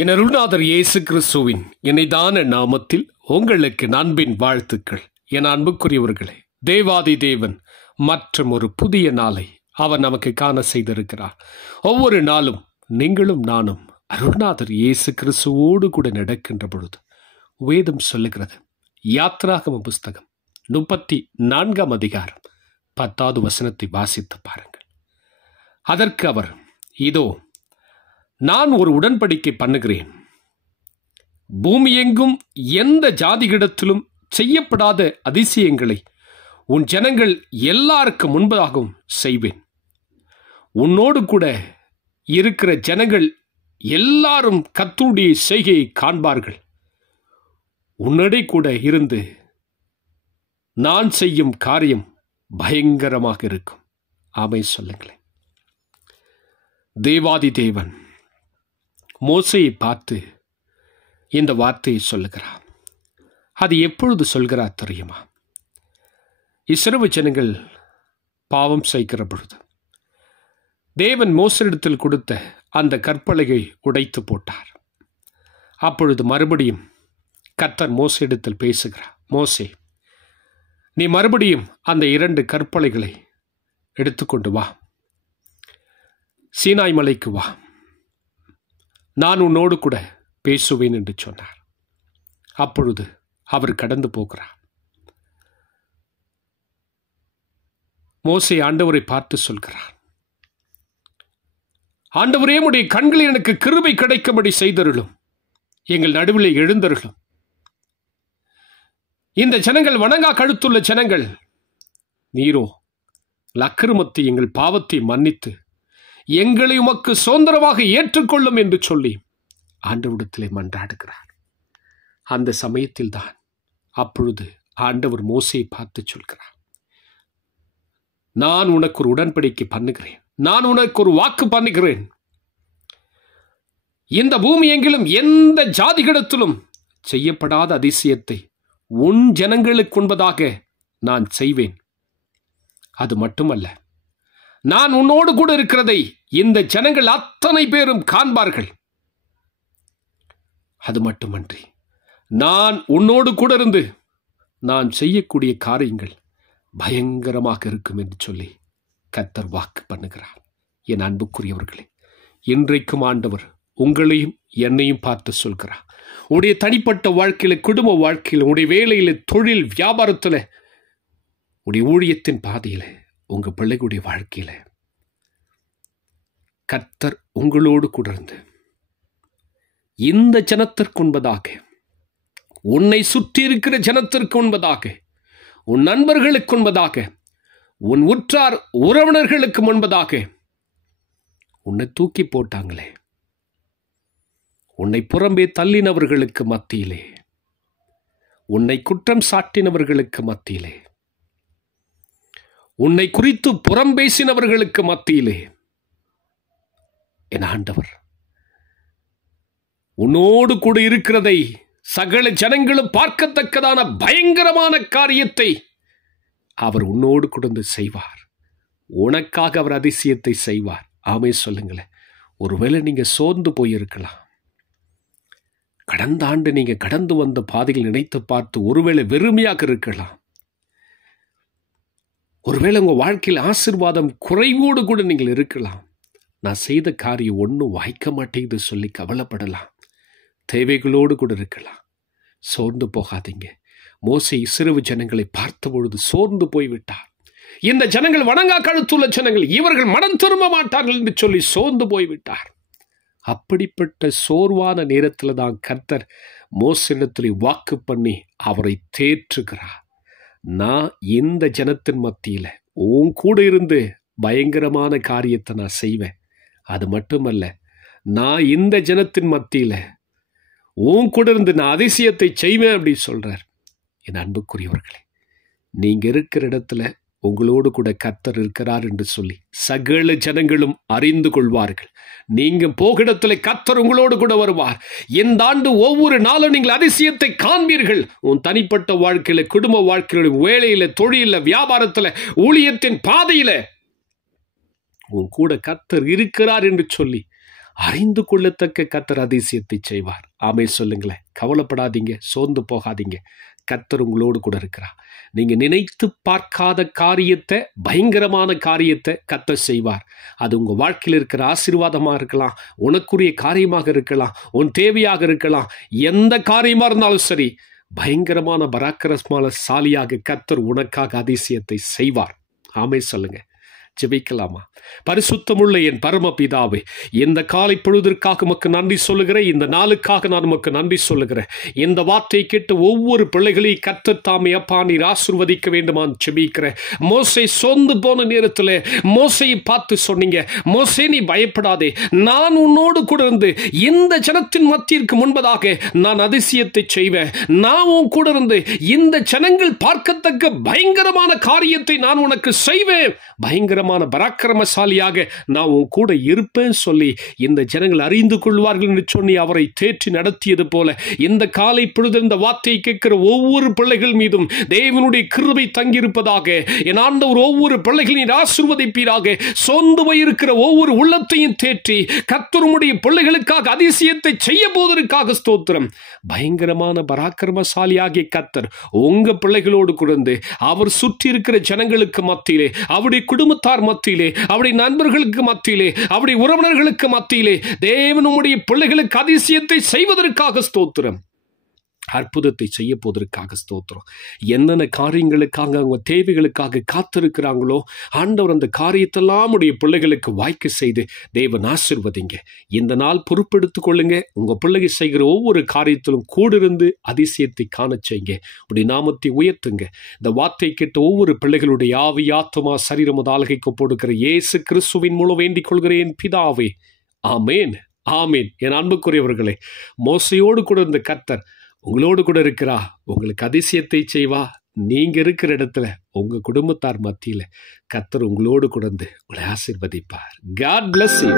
என் அருள்நாதர் இயேசு கிறிஸ்துவின் இணைதான நாமத்தில் உங்களுக்கு அன்பின் வாழ்த்துக்கள். என் அன்புக்குரியவர்களே, தேவாதி தேவன் மற்றும் ஒரு புதிய நாளை அவர் நமக்கு காண செய்திருக்கிறார். ஒவ்வொரு நாளும் நீங்களும் நானும் அருள்நாதர் இயேசு கிறிஸ்துவோடு கூட நடக்கின்ற பொழுது வேதம் சொல்லுகிறது. யாத்ராகம புஸ்தகம் 34 அதிகாரம் 10வது வசனத்தை வாசித்து பாருங்கள். அதற்கு அவர், இதோ நான் ஒரு உடன்படிக்கை பண்ணுகிறேன், பூமியெங்கும் எந்த ஜாதிகளிடத்திலும் செய்யப்படாத அதிசயங்களை உன் ஜனங்கள் எல்லாருக்கும் முன்பதாகவும் செய்வேன். உன்னோடு கூட இருக்கிற ஜனங்கள் எல்லாரும் கர்த்தருடைய செய்கையை காண்பார்கள். உன்னோடே கூட இருந்து நான் செய்யும் காரியம் பயங்கரமாக இருக்கும். ஆமென் சொல்லுங்களேன். தேவாதி தேவன் மோசேயை பார்த்து இந்த வார்த்தையை சொல்லுகிறார். அது எப்பொழுது சொல்கிறார் தெரியுமா? இஸ்ரவேல் ஜனங்கள் பாவம் செய்கிற பொழுது தேவன் மோசேயிடத்தில் கொடுத்த அந்த கற்பலகை உடைத்து போட்டார். அப்பொழுது மறுபடியும் கர்த்தர் மோசேயிடத்தில் பேசுகிறார். மோசே, நீ மறுபடியும் அந்த 2 கற்பலகைகளை எடுத்துக்கொண்டு வா, சீனாய் மலைக்கு வா, நான் உன்னோடு கூட பேசுவேன் என்று சொன்னார். அப்பொழுது அவர் கடந்து போகிறார். மோசே ஆண்டவரை பார்த்து சொல்கிறார், ஆண்டவரே, உம்முடைய கண்களில் எனக்கு கிருபை கிடைக்கும்படி செய்தருளும், எங்கள் நடுவிலே எழுந்தருளும். இந்த ஜனங்கள் வணங்கா கழுத்துள்ள ஜனங்கள், நீரோ அக்கிரமத்தை எங்கள் பாவத்தை மன்னித்து எங்களை உமக்கு சுதந்திரமாக ஏற்றுக்கொள்ளும் என்று சொல்லி ஆண்டவரிடத்திலே மன்றாடுகிறார். அந்த சமயத்தில் தான் அப்பொழுது ஆண்டவர் மோசேயை பார்த்து சொல்கிறார், நான் உனக்கு ஒரு உடன்படிக்கை பண்ணுகிறேன், நான் உனக்கு ஒரு வாக்கு பண்ணுகிறேன். இந்த பூமி எங்கிலும் எந்த ஜாதிகளிடத்திலும் செய்யப்படாத அதிசயத்தை உன் ஜனங்களுக்கு முன்பதாக நான் செய்வேன். அது மட்டுமல்ல, நான் உன்னோடு கூட இருக்கிறதை இந்த ஜனங்கள் அத்தனை பேரும் காண்பார்கள். அது மட்டுமன்றி, நான் உன்னோடு கூட இருந்து நான் செய்யக்கூடிய காரியங்கள் பயங்கரமாக இருக்கும் என்று சொல்லி கர்த்தர் வாக்கு பண்ணுகிறார். என் அன்புக்குரியவர்களே, இன்றைக்கும் ஆண்டவர் உங்களையும் என்னையும் பார்த்து சொல்கிறார். உடைய தனிப்பட்ட வாழ்க்கையில, குடும்ப வாழ்க்கையில், உடைய வேலையில, தொழில் வியாபாரத்தில், உடைய ஊழியத்தின் பாதையில, உங்க பிள்ளைகளுடைய வாழ்க்கையில கர்த்தர் உங்களோடு கூட இருந்து இந்த ஜனத்திற்கு முன்பதாக, உன்னை சுற்றி இருக்கிற ஜனத்திற்கு முன்பதாக, உன் நண்பர்களுக்கு முன்பதாக, உன் உற்றார் உறவினர்களுக்கு முன்பதாக, உன்னை தூக்கி போட்டாங்களே, உன்னை புறம்பே தள்ளினவர்களுக்கு மத்தியிலே, உன்னை குற்றம் சாட்டினவர்களுக்கு மத்தியிலே, உன்னை குறித்து புறம் பேசினவர்களுக்கு மத்தியிலே என் ஆண்டவர் உன்னோடு கூட இருக்கிறதை சகல ஜனங்களும் பார்க்கத்தக்கதான பயங்கரமான காரியத்தை அவர் உன்னோடு கூட செய்வார். உனக்காக அவர் அதிசயத்தை செய்வார். ஆமென் சொல்லுங்களேன். ஒருவேளை நீங்க சோர்ந்து போயிருக்கலாம். கடந்த ஆண்டு நீங்க கடந்து வந்த பாதையில் நினைத்து பார்த்து ஒருவேளை வெறுமையாக இருக்கலாம். ஒருவேளை உங்க வாழ்க்கையில் ஆசீர்வாதம் குறைவோடு கூட நீங்கள் இருக்கலாம். நான் செய்த காரியம் ஒன்றும் வாய்க்க மாட்டேங்குது சொல்லி கவலைப்படலாம். தேவைகளோடு கூட இருக்கலாம். சோர்ந்து போகாதீங்க. மோசே இஸ்ரவேல் ஜனங்களை பார்த்த பொழுது சோர்ந்து போய்விட்டார். இந்த ஜனங்கள் வணங்கா கழுத்துள்ள ஜனங்கள், இவர்கள் மனம் திரும்ப மாட்டார்கள் என்று சொல்லி சோர்ந்து போய்விட்டார். அப்படிப்பட்ட சோர்வான நேரத்தில் தான் கர்த்தர் மோசேயிடத்தில் வாக்கு பண்ணி அவரை தேற்றுகிறார். நான் இந்த ஜனத்தின் மத்தியில உன் கூட இருந்து பயங்கரமான காரியத்தை நான் செய்வேன். அது மட்டுமல்ல, நான் இந்த ஜனத்தின் மத்தியில உன் கூட இருந்து நான் அதிசயத்தை செய்வேன் அப்படின்னு சொல்றார். என் அன்புக்குரியவர்களே, நீங்க இருக்கிற இடத்துல உங்களோடு கூட கர்த்தர் இருக்கிறார் என்று சொல்லி சகல ஜனங்களும் அறிந்து கொள்வார்கள். நீங்க போகிடத்துல கர்த்தர் உங்களோடு கூட வருவார். இந்த ஆண்டு ஒவ்வொரு நாளும் நீங்கள் அதிசயத்தை காண்பீர்கள். உன் தனிப்பட்ட வாழ்க்கையில, குடும்ப வாழ்க்கையில, வேலையில, தொழில, வியாபாரத்துல, ஊழியத்தின் பாதையில உன் கூட கர்த்தர் இருக்கிறார் என்று சொல்லி அறிந்து கொள்ளத்தக்க கர்த்தர் அதிசயத்தை செய்வார். ஆமே சொல்லுங்களேன். கவலைப்படாதீங்க, சோர்ந்து போகாதீங்க. கர்த்தர் உங்களோடு கூட இருக்கிறார். நீங்க நினைத்து பார்க்காத காரியத்தை, பயங்கரமான காரியத்தை கர்த்தர் செய்வார். அது உங்க வாழ்க்கையில் இருக்கிற ஆசீர்வாதமா இருக்கலாம், உனக்குரிய காரியமாக இருக்கலாம், உன் தேவையாக இருக்கலாம். எந்த காரியமா இருந்தாலும் சரி, பயங்கரமான பராக்கிரமசாலியாக கர்த்தர் உனக்காக அதிசயத்தை செய்வார். ஆமே சொல்லுங்க. ஜெபிக்கலாமா? பரிசுத்தமுள்ள என் பரமபிதாவே, இந்த காலை பொழுதிற்காக உமக்கு நன்றி சொல்லுகிறேன். இந்த நாளுக்காக நான் உமக்கு நன்றி சொல்லுகிறேன். இந்த வார்த்தையை கேட்டு ஒவ்வொரு பிள்ளைகளையும் கர்த்தர் தாமே அப்பா நீர் ஆசீர்வதிக்க வேண்டுமான்னு ஜெபிக்கிறேன். மோசே சோர்ந்து போன நேரத்தில் மோசையை பார்த்து சொன்னீங்க, மோசே நீ பயப்படாதே, நான் உன்னோடு கூட இருந்து இந்த ஜனத்தின் மத்தியிற்கு முன்பதாக நான் அதிசயத்தை செய்வேன். நான் உன் கூட இருந்து இந்த ஜனங்கள் பார்க்கத்தக்க பயங்கரமான காரியத்தை நான் உனக்கு செய்வேன். பயங்கரமான பராக்கிரமசாலியாக நான் உன் கூட இருப்பேன் சொல்லி இந்த ஜனங்கள் அறிந்து கொள்வார்கள் என்று சொல்லி அவரை தேற்றி நடத்தியது போல இந்த காலை பொழுது இந்த வார்த்தையை கேட்கிற ஒவ்வொரு பிள்ளைகள் மீதும் தேவனுடைய கிருபை தங்கியிருப்பதாக. என் ஆண்டவர் ஒவ்வொரு பிள்ளைகளின் ஆசீர்வதிப்பீராக. சொந்து இருக்கிற ஒவ்வொரு உள்ளத்தையும் தேற்றி கர்த்தருடைய பிள்ளைகளுக்காக அதிசயத்தை செய்ய போவதற்காக ஸ்தோத்திரம். பயங்கரமான பராக்கிரமசாலியாகிய கர்த்தர் உங்க பிள்ளைகளோடு குழந்து அவர் சுற்றி இருக்கிற ஜனங்களுக்கு மத்தியிலே, அவருடைய குடும்பத்தார் மத்தியிலே, அவருடைய நண்பர்களுக்கு மத்தியிலே, அவருடைய உறவினர்களுக்கு மத்தியிலே தேவன் உம்முடைய பிள்ளைகளுக்கு அதிசயத்தை செய்வதற்காக ஸ்தோத்திரம். அற்புதத்தை செய்ய போவதற்காக ஸ்தோத்திரம். என்னென்ன காரியங்களுக்காக அவங்க தேவைகளுக்காக காத்திருக்கிறாங்களோ ஆண்டவர் அந்த காரியத்தெல்லாம் உடைய பிள்ளைகளுக்கு வாய்க்க செய்து தேவன் ஆசீர்வதிங்க. இந்த நாள் பொறுப்பெடுத்துக் கொள்ளுங்க. உங்க பிள்ளைங்க செய்கிற ஒவ்வொரு காரியத்திலும் கூடிருந்து அதிசயத்தை காண செய்யுங்க. உடைய நாமத்தை உயர்த்துங்க. இந்த வார்த்தை கேட்ட ஒவ்வொரு பிள்ளைகளுடைய ஆவி ஆத்துமா சரீரம் ஆளுகைக்கு போடுகிற இயேசு கிறிஸ்துவின் மூலம் வேண்டிக் கொள்கிறேன் பிதாவே. ஆமேன், ஆமேன். என் அன்புக்குரியவர்களே, மோசையோடு கூட இருந்த கர்த்தர் உங்களோடு கூட இருக்கிறா. உங்களுக்கு அதிசயத்தை செய்வா. நீங்க இருக்கிற இடத்துல உங்க குடும்பத்தார் மத்தியில கர்த்தர் உங்களோடு கூட இருந்து உங்களை ஆசீர்வதிப்பார். God bless you.